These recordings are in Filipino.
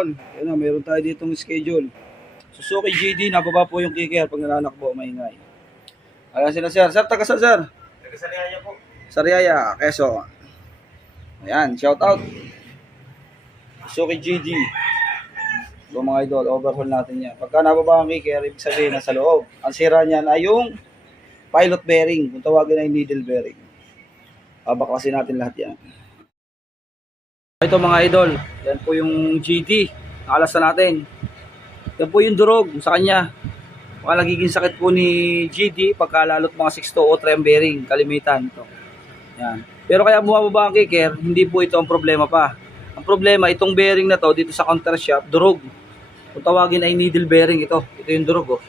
Ayun na, meron tayo ditong schedule. Suzuki GD, nababa po yung kicker pag nananakbo, maingay. Ayan sila sir. Sir, taga sa sir? Taga Sariaya po. Sariaya, Quezon. Ayan, shout out. Suzuki GD. So mga idol, overhaul natin yan. Pagka nababa ang kicker, ibig sabihin nasa loob. Ang sira niyan ay yung pilot bearing. Kung tawagin ay needle bearing. Babaklasin natin lahat yan. Ito mga idol, yan po yung GD. Nakalas na natin. Yan po yung durog sa kanya. Baka nagiging sakit po ni GD pagka lalot mga 6 o 3 bearing, kalimitan ito. Yan. Pero kaya bumababa ang kicker, hindi po ito ang problema pa. Ang problema, itong bearing na to dito sa counter shaft, durog. Kung tawagin ay needle bearing ito. Ito yung durog oh.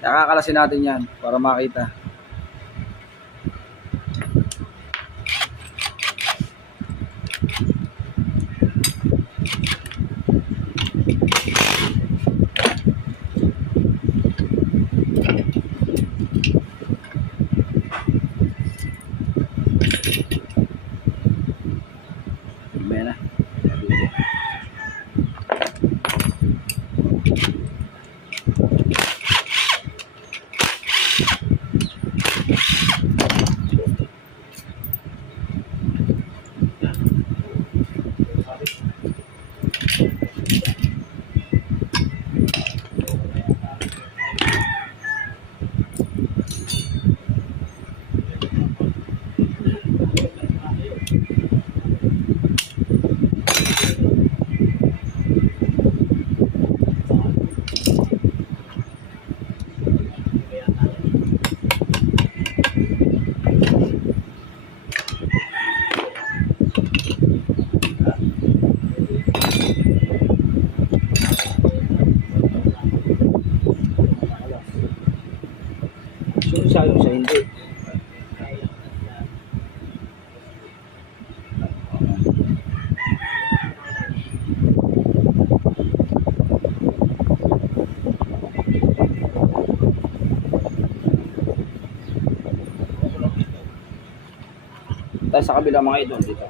Nakakalasin natin yan para makita. Ayan na. Siya yung sa hindi. Tayo sa kabila mga idol dito.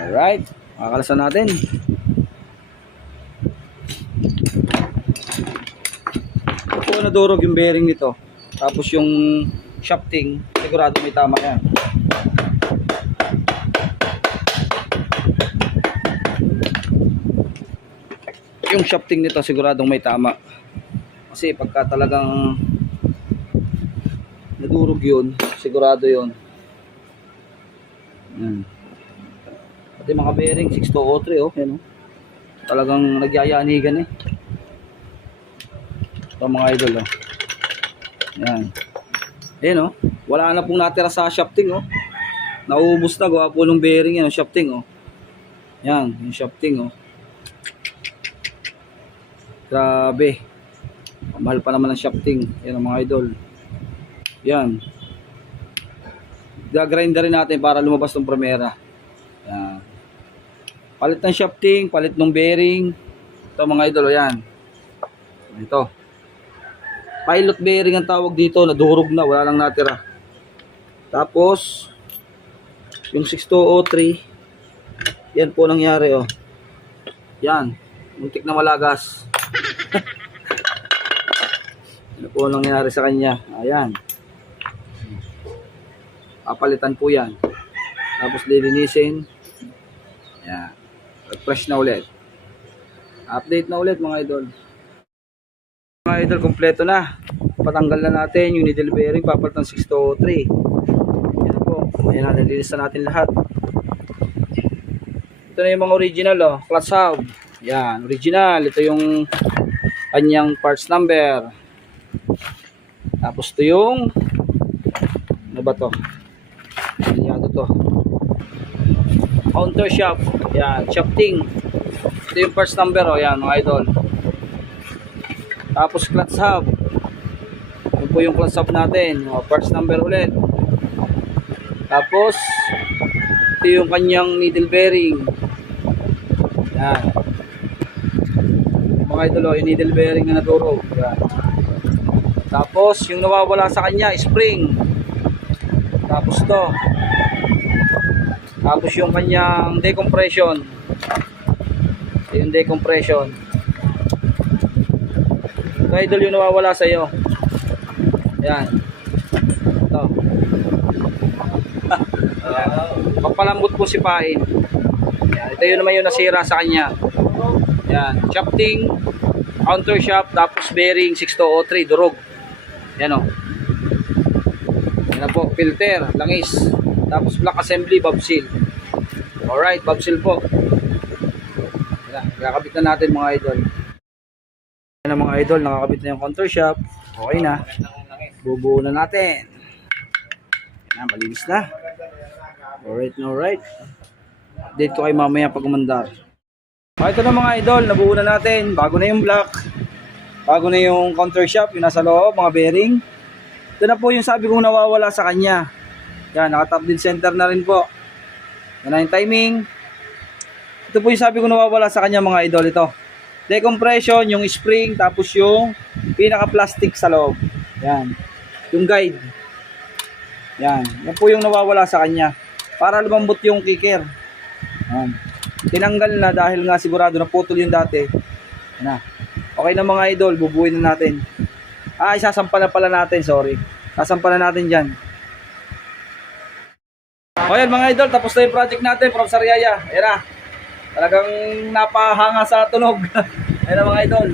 Alright, makakalasan natin. Ito nadurog yung bearing nito. Tapos yung shafting, sigurado may tama yan. Yung shafting nito siguradong may tama. Kasi pagka talagang nadurog yun, sigurado yun. Pati mga bearing 6203 oh, yan oh. Talagang nagyayanigan eh. Ito mga idol oh. Yan. Ayan oh. Wala na pong natira sa shafting oh. Nauubos na gawa po ng bearing yan, shafting oh. Yan, yung shafting oh. Grabe. Mahal pa naman ang shafting. Yan ang mga idol. Yan. Gagrinder rin natin para lumabas ng primera. Yan. Palit ng shafting, palit ng bearing. Ito mga idol, yan. Ito. Pilot bearing ang tawag dito, nadurog na, wala lang natira. Tapos yung 6203, yan po nangyari oh. Yan. Muntik na malagas. Ano po nangyari sa kanya? Ayan. Papalitan po yan. Tapos lilinisin. Ayan. Refresh na ulit. Update na ulit mga idol. Mga idol, kompleto na. Patanggal na natin yung needle bearing. Papalit ng 6203. Ayan po. Ayan na. Nilinis na natin lahat. Ito na yung mga original oh. Clutch hub. Ayan. Original. Ito yung kanyang parts number. Tapos ito yung, ano ba to? Ano to? Counter shaft. Yan, shafting. Ito yung first number, oh, yan mga idol. Tapos clutch hub. Yan po yung clutch hub natin. Oh, first number ulit. Tapos, ito yung kanyang needle bearing. Yan. Mga idol, oh, yung needle bearing na naturog. Yan. Tapos, yung nawawala sa kanya, spring. Tapos to. Tapos yung kanyang decompression. Yung decompression. Ito, idol, yung nawawala sa iyo. Yan. Ito. Papalambot po sipain. Yan. Ito yun naman yung nasira sa kanya. Yan. Shafting, counter shaft, tapos bearing 6203, durog. Yan o. Yan na po, filter, langis. Tapos block assembly, valve seal. Alright, valve seal po. Yan, nakakabit na natin mga idol. Yan na mga idol, nakakabit na yung counter shaft. Okay na. Bubuo na natin. Yan na, malinis na. Alright na, alright. Update ko kayo mamaya pag umandar. Okay, ito na mga idol, nabuo na natin. Bago na yung block. Bago na yung counter shaft, yung nasa loob, mga bearing. Ito na po yung sabi kong nawawala sa kanya. Yan, naka-top dead center na rin po. Yan na yung timing. Ito po yung sabi kong nawawala sa kanya mga idol, ito. Decompression, yung spring, tapos yung pinaka-plastic sa loob. Yan. Yung guide. Yan. Yan po yung nawawala sa kanya. Para lumambot yung kicker. Yan. Tinanggal na dahil nga sigurado na putol yung dati. Yan na. Okay na mga idol, bubuin na natin. Isasampa na pala natin, sorry. Sasampa na natin dyan. O yan mga idol, tapos na yung project natin from Sariaya. Ayan na. Talagang napahanga sa tunog. Ayan na mga idol.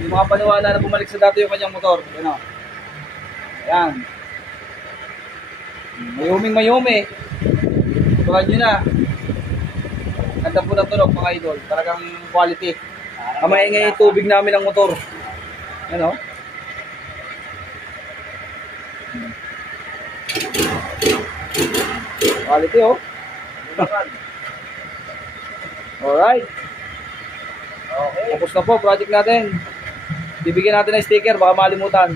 Yung mga paniwala na bumalik sa dati yung kanyang motor. Ayan o. Ayan. Mayumi. Tulad nyo na. Ganda po na tunog mga idol. Talagang quality. Kamaingay yung tubig namin ng motor. Ayan o. Quality oh. Alright. Okay. Tapos na po project natin. Bibigyan natin ng sticker baka malimutan.